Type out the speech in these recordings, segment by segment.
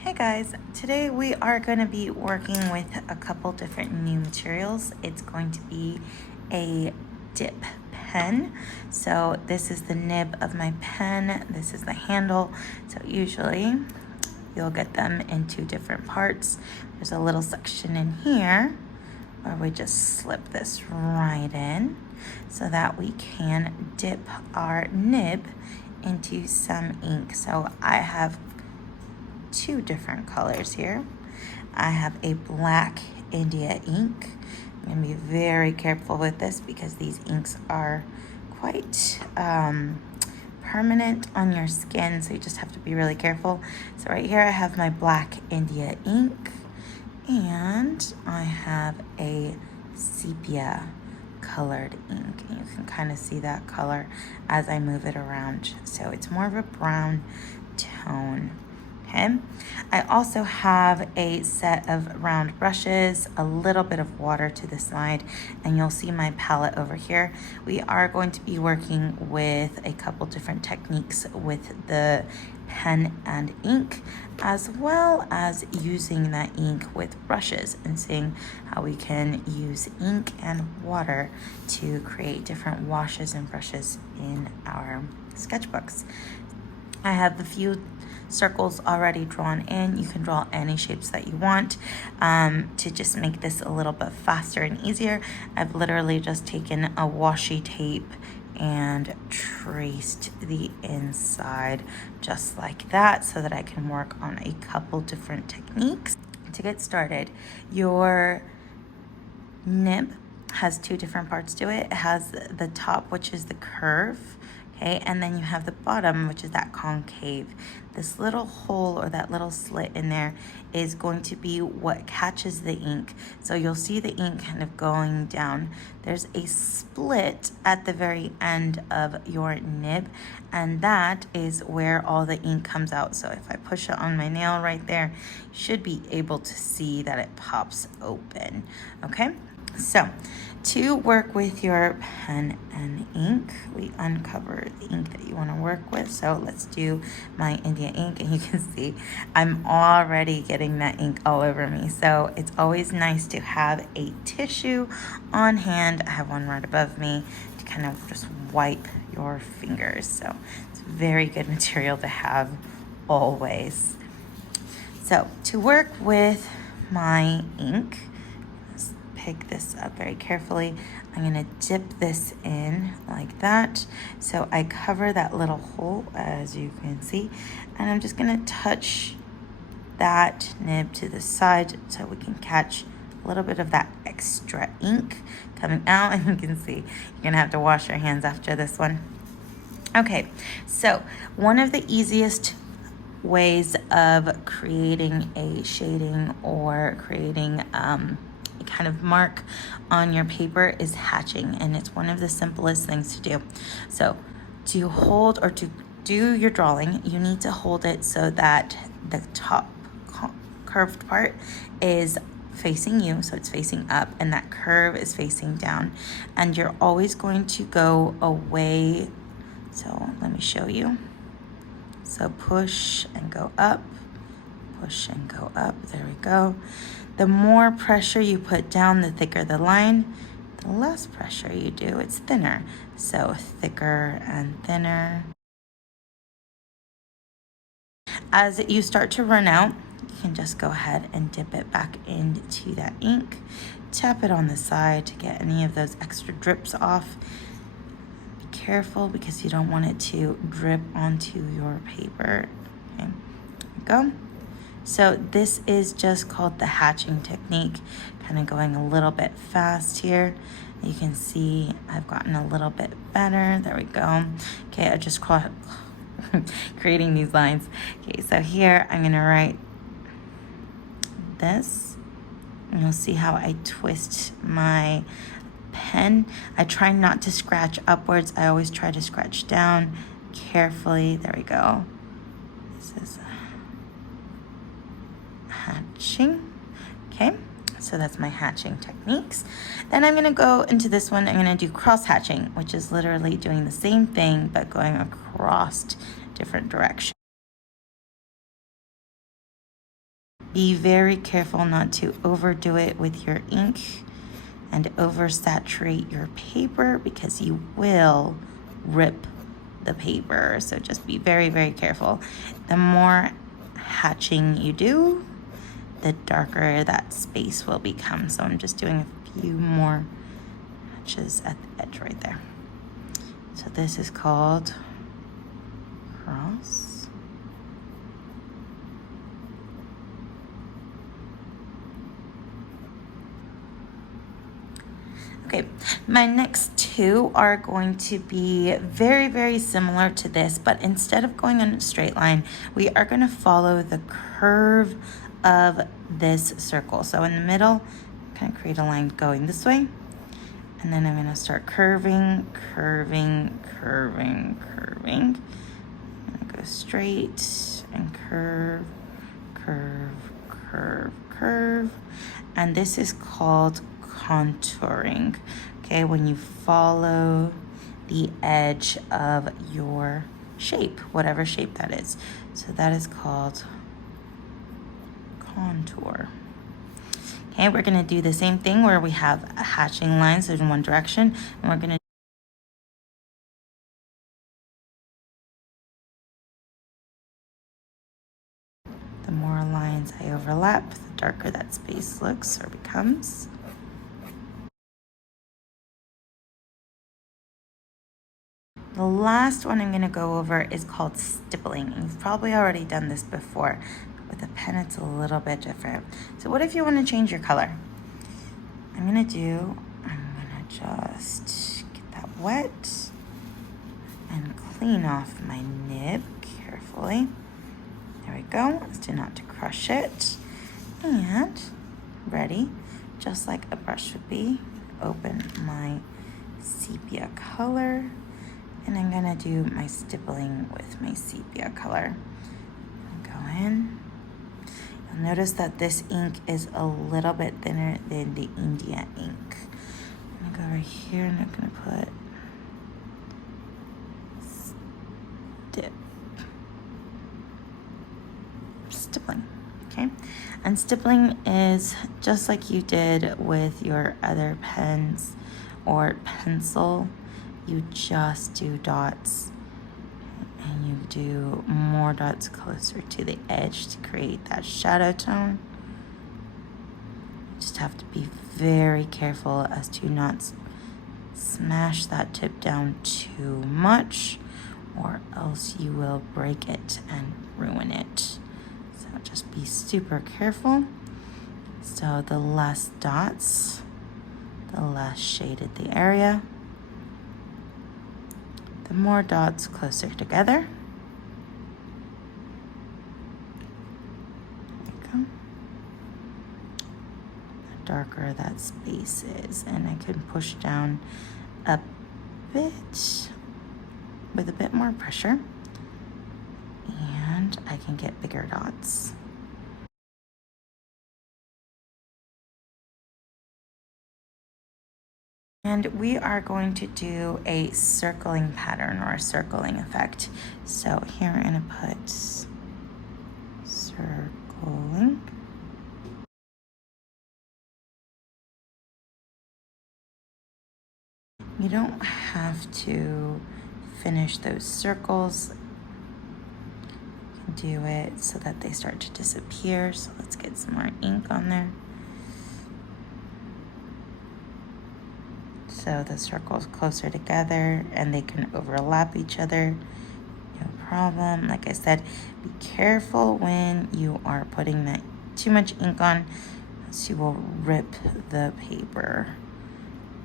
Hey guys, today we are going to be working with a couple different new materials. It's going to be a dip pen. So this is the nib of my pen, this is the handle. So usually you'll get them in two different parts. There's a little section in here where we just slip this right in so that we can dip our nib into some ink. So I have two different colors here. I have a black India ink. I'm going to be very careful with this because these inks are quite permanent on your skin, so you just have to be really careful. So right here I have my black India ink, and I have a sepia colored ink, and you can kind of see that color as I move it around. So it's more of a brown tone. Okay, I also have a set of round brushes, a little bit of water to the side, and you'll see my palette over here. We are going to be working with a couple different techniques with the pen and ink, as well as using that ink with brushes and seeing how we can use ink and water to create different washes and brushes in our sketchbooks. I have a few circles already drawn in. You can draw any shapes that you want to just make this a little bit faster and easier. I've literally just taken a washi tape and traced the inside just like that so that I can work on a couple different techniques. To get started, your nib has two different parts to it. It has the top, which is the curve, okay, and then you have the bottom, which is that concave. This little hole or that little slit in there is going to be what catches the ink. So you'll see the ink kind of going down. There's a split at the very end of your nib, and that is where all the ink comes out. So if I push it on my nail right there, you should be able to see that it pops open, okay? So to work with your pen and ink, we uncover the ink that you want to work with. So let's do my India ink, and you can see I'm already getting that ink all over me. So it's always nice to have a tissue on hand. I have one right above me to kind of just wipe your fingers. So it's very good material to have always. So to work with my ink, pick this up very carefully. I'm going to dip this in like that. So I cover that little hole, as you can see, and I'm just going to touch that nib to the side so we can catch a little bit of that extra ink coming out. And you can see you're going to have to wash your hands after this one. Okay, so one of the easiest ways of creating a shading or creating a kind of mark on your paper is hatching, and it's one of the simplest things to do. So to hold or to do your drawing, you need to hold it so that the top curved part is facing you, so it's facing up, and that curve is facing down, and you're always going to go away. So let me show you. So push and go up, push and go up. There we go. The more pressure you put down, the thicker the line. The less pressure you do, it's thinner. So thicker and thinner. As you start to run out, you can just go ahead and dip it back into that ink. Tap it on the side to get any of those extra drips off. Be careful because you don't want it to drip onto your paper. Okay, there we go. So this is just called the hatching technique, kind of going a little bit fast here. You can see I've gotten a little bit better. There we go. Okay, I just creating these lines. Okay, so here I'm going to write this, and you'll see how I twist my pen. I try not to scratch upwards. I always try to scratch down carefully. There we go. This is hatching. Okay, so that's my hatching techniques. Then I'm going to go into this one. I'm going to do cross hatching, which is literally doing the same thing but going across different directions. Be very careful not to overdo it with your ink and oversaturate your paper because you will rip the paper. So just be very, very careful. The more hatching you do, the darker that space will become. So I'm just doing a few more hatches at the edge right there. So this is called cross. Okay, my next two are going to be very, very similar to this, but instead of going in a straight line, we are going to follow the curve of this circle. So in the middle, I'm going to create a line going this way, and then I'm going to start curving, curving, curving, curving. I'm going to go straight and curve, curve, curve, curve, and this is called contouring. Okay, when you follow the edge of your shape, whatever shape that is. So that is called contour. Okay, we're going to do the same thing where we have hatching lines in one direction, and we're going to the more lines I overlap, the darker that space looks or becomes. The last one I'm going to go over is called stippling. You've probably already done this before. With a pen, it's a little bit different. So what if you want to change your color? I'm going to just get that wet and clean off my nib carefully. There we go. As to not to crush it. And ready, just like a brush would be, open my sepia color. And I'm gonna do my stippling with my sepia color. Go in. You'll notice that this ink is a little bit thinner than the India ink. I'm gonna go right here and I'm gonna put stippling, okay? And stippling is just like you did with your other pens or pencil. You just do dots and you do more dots closer to the edge to create that shadow tone. You just have to be very careful as to not smash that tip down too much, or else you will break it and ruin it. So just be super careful. So the less dots, the less shaded the area. The more dots closer together. There we go. The darker that space is, and I can push down a bit with a bit more pressure, and I can get bigger dots. And we are going to do a circling pattern or a circling effect. So here I'm going to put circling. You don't have to finish those circles. You can do it so that they start to disappear. So let's get some more ink on there. So the circles closer together and they can overlap each other, no problem. Like I said, be careful when you are putting that too much ink on, else you will rip the paper.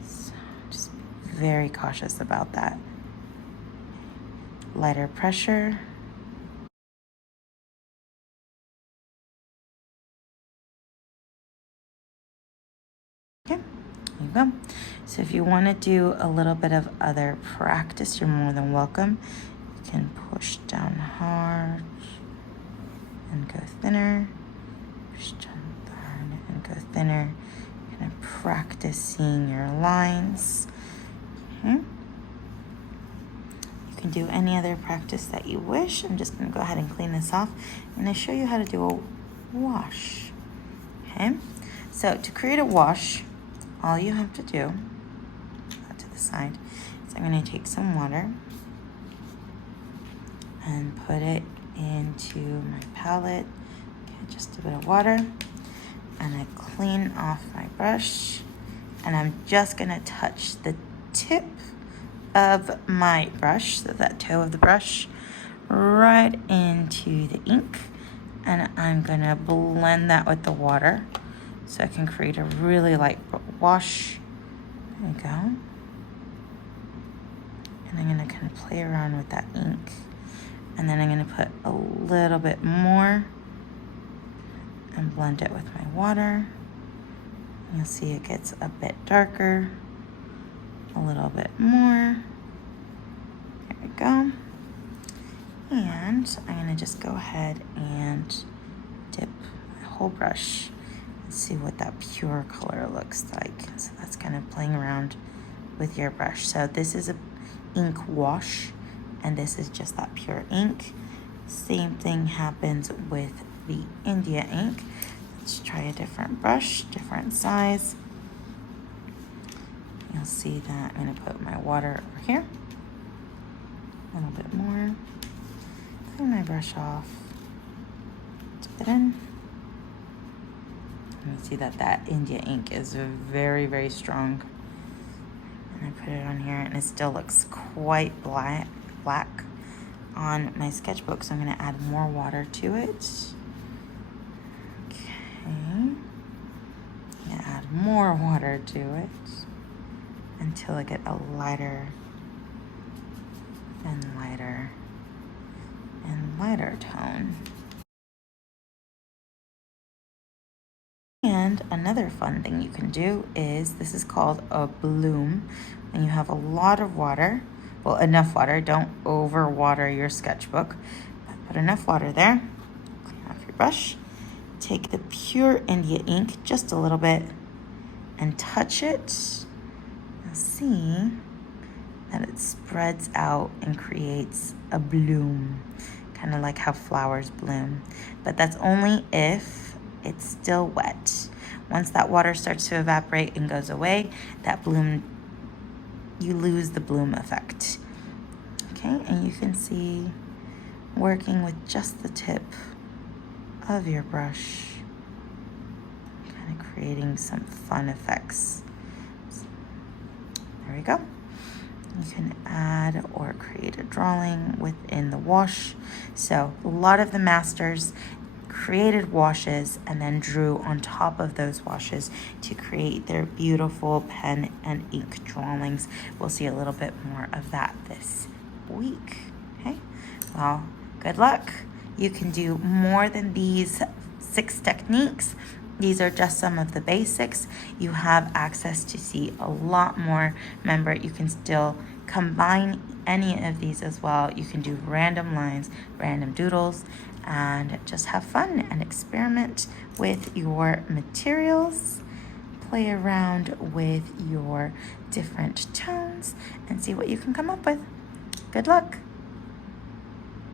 So just be very cautious about that. Lighter pressure. Okay, there you go. So if you want to do a little bit of other practice, you're more than welcome. You can push down hard and go thinner. Push down hard and go thinner. You're going to practice seeing your lines. Okay. You can do any other practice that you wish. I'm just going to go ahead and clean this off. I'm going to show you how to do a wash. Okay, so to create a wash, all you have to do, put to the side, is I'm going to take some water and put it into my palette. Okay, just a bit of water, and I clean off my brush, and I'm just going to touch the tip of my brush, so that toe of the brush, right into the ink, and I'm going to blend that with the water so I can create a really light wash. There we go. And I'm going to kind of play around with that ink, and then I'm going to put a little bit more and blend it with my water. You'll see it gets a bit darker, a little bit more. There we go. And I'm going to just go ahead and dip my whole brush and see what that pure color looks like. So that's kind of playing around with your brush. So this is a ink wash, and this is just that pure ink. Same thing happens with the India ink. Let's try a different brush, different size. You'll see that I'm going to put my water over here. A little bit more. Clean my brush off. Dip it in. And you see that that India ink is very, very strong. And I put it on here, and it still looks quite black on my sketchbook, so I'm going to add more water to it. Okay. I'm going to add more water to it until I get a lighter and lighter and lighter tone. And another fun thing you can do is, this is called a bloom, and you have a lot of water. Well, enough water, don't over water your sketchbook, but put enough water there. Clean off your brush. Take the pure India ink, just a little bit, and touch it. You'll see that it spreads out and creates a bloom, kind of like how flowers bloom. But that's only if it's still wet. Once that water starts to evaporate and goes away, that bloom, you lose the bloom effect. Okay, and you can see, working with just the tip of your brush, kind of creating some fun effects. There we go. You can add or create a drawing within the wash. So a lot of the masters created washes and then drew on top of those washes to create their beautiful pen and ink drawings. We'll see a little bit more of that this week. Okay, well, good luck. You can do more than these 6 techniques. These are just some of the basics. You have access to see a lot more. Remember, you can still combine any of these as well. You can do random lines, random doodles, and just have fun and experiment with your materials. Play around with your different tones and see what you can come up with. Good luck.